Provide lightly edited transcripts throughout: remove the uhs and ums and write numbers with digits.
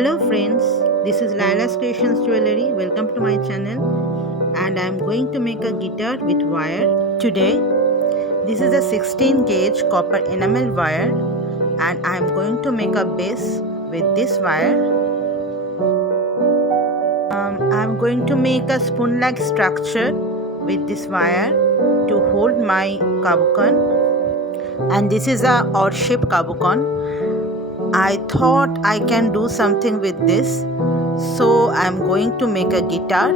Hello friends, this is Laila's Creations Jewelry. Welcome to my channel, and I am going to make a guitar with wire. Today, this is a 16 gauge copper enamel wire, and I am going to make a bass with this wire. I am going to make a spoon-like structure with this wire to hold my kabukan, and this is a odd-shaped kabukan. I thought I can do something with this, so I'm going to make a guitar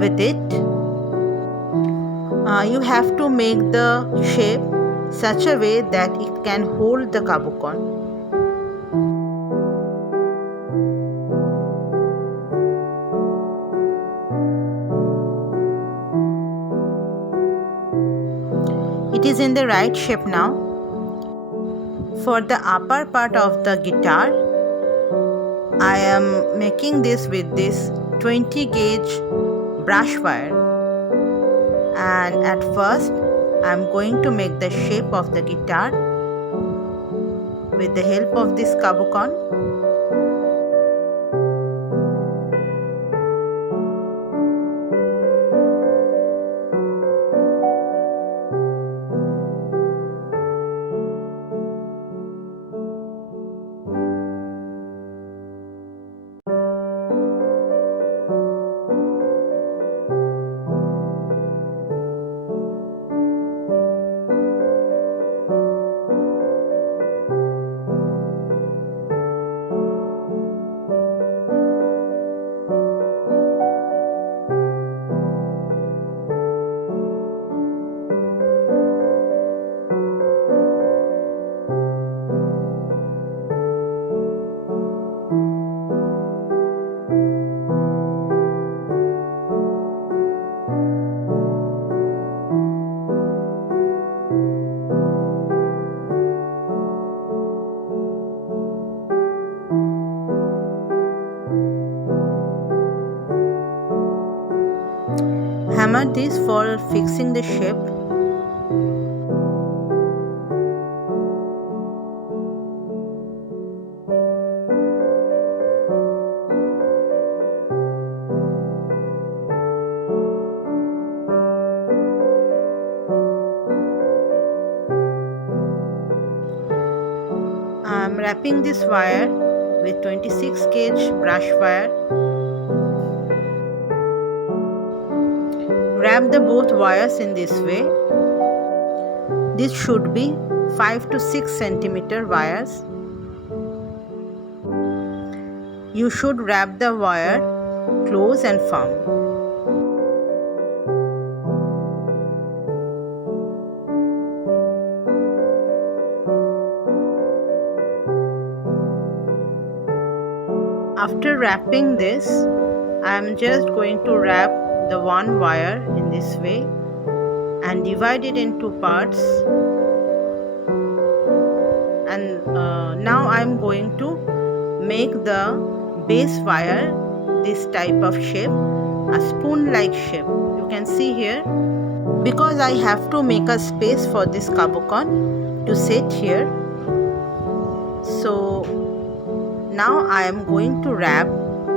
with it. You have to make the shape such a way that it can hold the kabukan. It is in the right shape now. For the upper part of the guitar, I am making this with this 20 gauge brush wire, and at first I am going to make the shape of the guitar with the help of this kabukan. Hammer this for fixing the shape. I am wrapping this wire with 26 gauge brush wire. Wrap the both wires in this way. This should be 5 to 6 centimeter wires. You should wrap the wire close and firm. After wrapping this, I am just going to wrap the one wire in this way and divide it in two parts. And now I am going to make the base wire this type of shape, a spoon-like shape. You can see here, because I have to make a space for this kabukan to sit here. So now I am going to wrap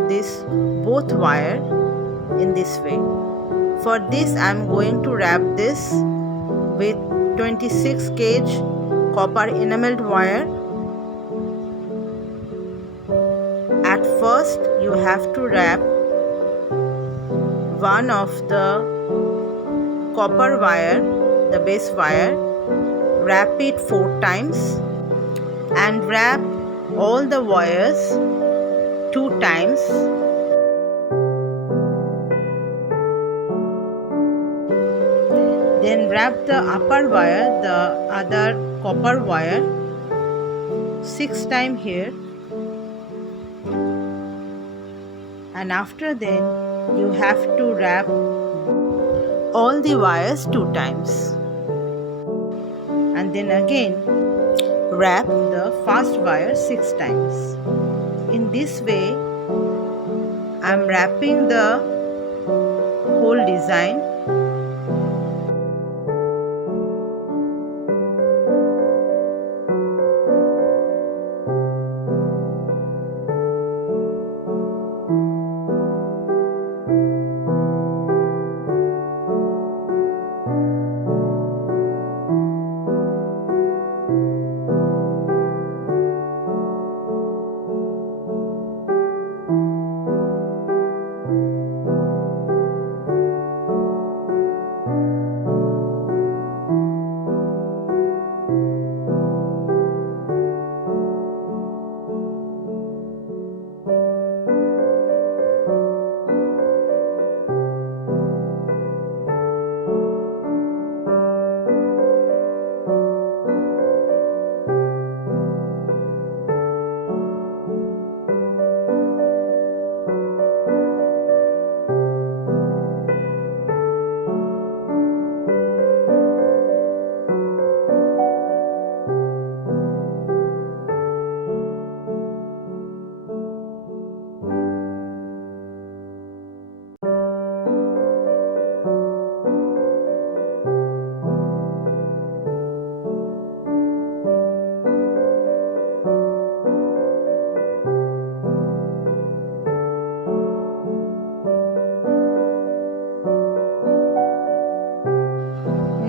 this both wire in this way. For this I am going to wrap this with 26 gauge copper enameled wire. At first you have to wrap one of the copper wire, the base wire, wrap it 4 times and wrap all the wires 2 times. Then wrap the upper wire, the other copper wire, 6 times here, and after then you have to wrap all the wires 2 times, and then again wrap the first wire 6 times. In this way I am wrapping the whole design.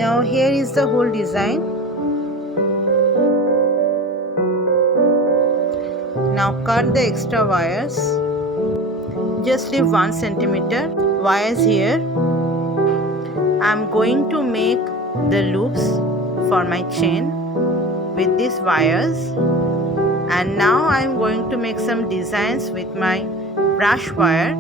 Now here is the whole design. Now cut the extra wires. Just leave 1 centimeter wires here. I'm going to make the loops for my chain with these wires, and now I'm going to make some designs with my brush wire.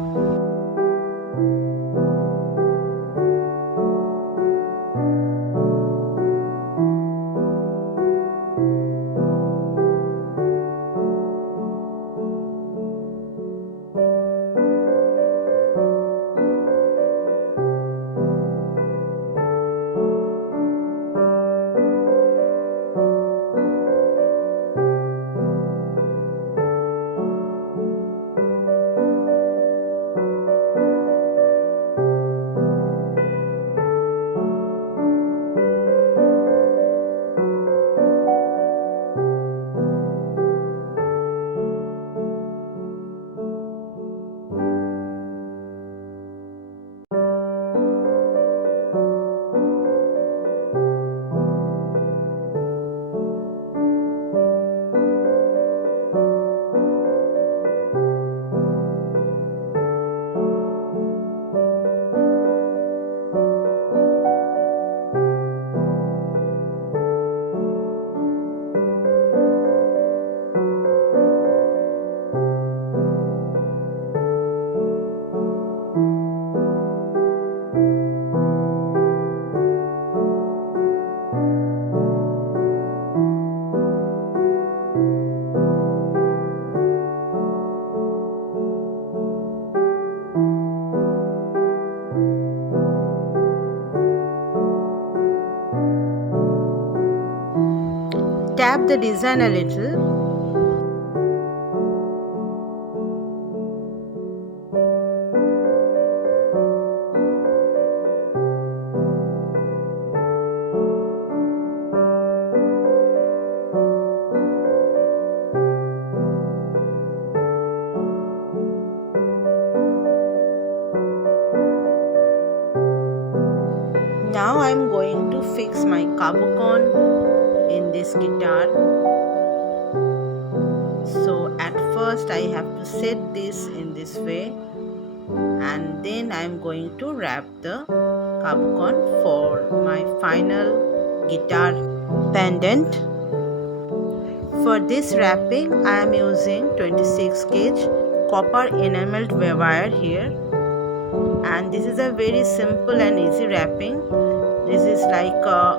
Tap the design a little. Now I'm going to fix my cabochon in this guitar. So at first I have to set this in this way, and then I'm going to wrap the cabochon for my final guitar pendant. For this wrapping I am using 26 gauge copper enameled wire here, and this is a very simple and easy wrapping. This is like a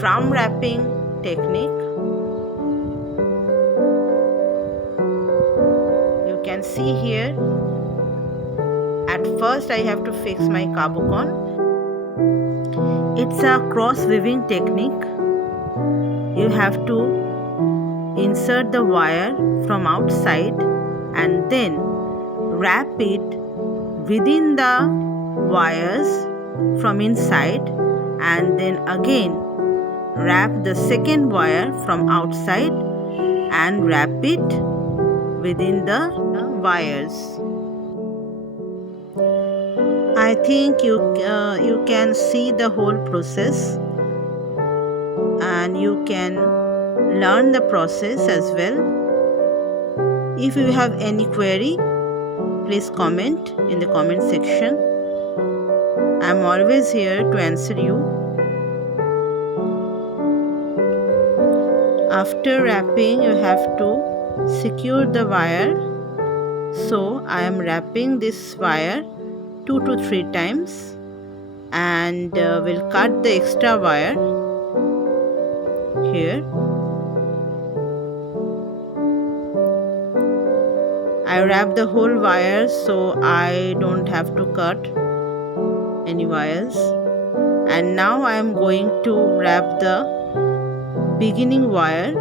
drum wrapping technique. You can see here, at first I have to fix my cabochon. It's a cross weaving technique. You have to insert the wire from outside and then wrap it within the wires from inside, and then again wrap the second wire from outside and wrap it within the wires. I think you can see the whole process, and you can learn the process as well. If you have any query, please comment in the comment section. I'm always here to answer you. After wrapping, you have to secure the wire. So I am wrapping this wire 2 to 3 times, and we'll cut the extra wire here. I wrap the whole wire so I don't have to cut any wires. And now I am going to wrap the beginning wire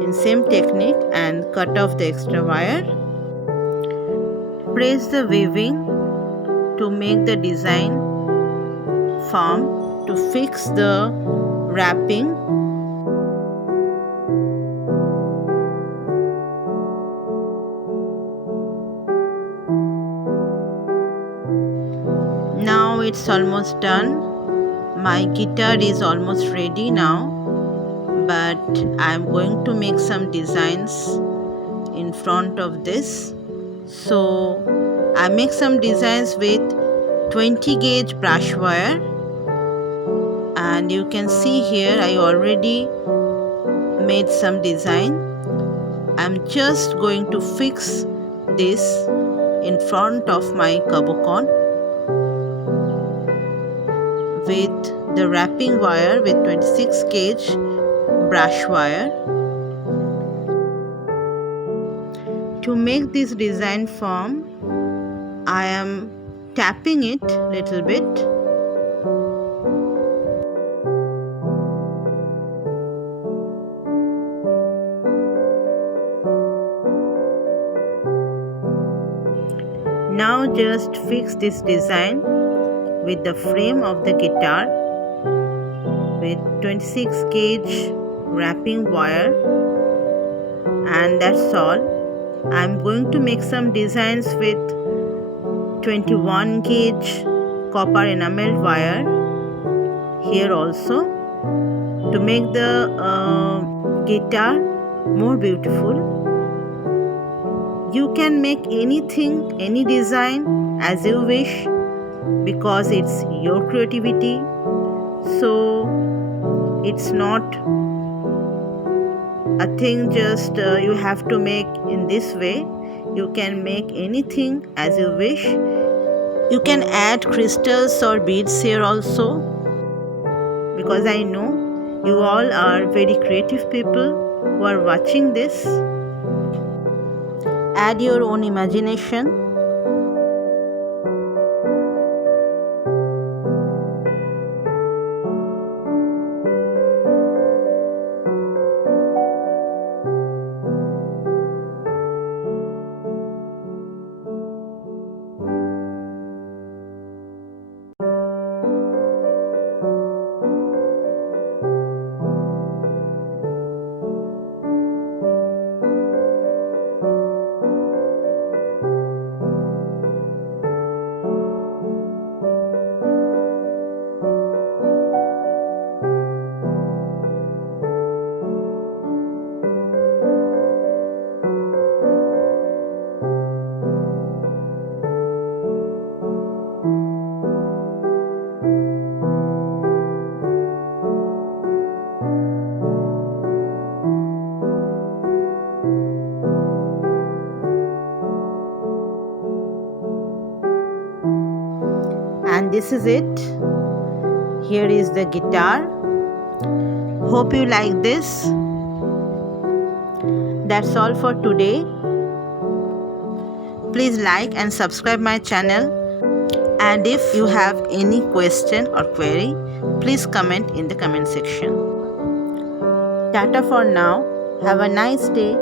in same technique and cut off the extra wire. Press the weaving to make the design firm to fix the wrapping. Now it's almost done. My guitar is almost ready now, but I'm going to make some designs in front of this. So I make some designs with 20 gauge brush wire, and you can see here I already made some design. I'm just going to fix this in front of my kabokon with the wrapping wire with 26 gauge brush wire. To make this design form, I am tapping it little bit. Now just fix this design with the frame of the guitar with 26 gauge wrapping wire, and that's all. I'm going to make some designs with 21 gauge copper enameled wire here also to make the guitar more beautiful. You can make anything, any design as you wish, because it's your creativity. So it's not a thing just you have to make in this way. You can make anything as you wish. You can add crystals or beads here also, because I know you all are very creative people who are watching this. Add your own imagination. And this is it. Here is the guitar. Hope you like this. That's all for today. Please like and subscribe my channel. And if you have any question or query, please comment in the comment section. Tata for now. Have a nice day.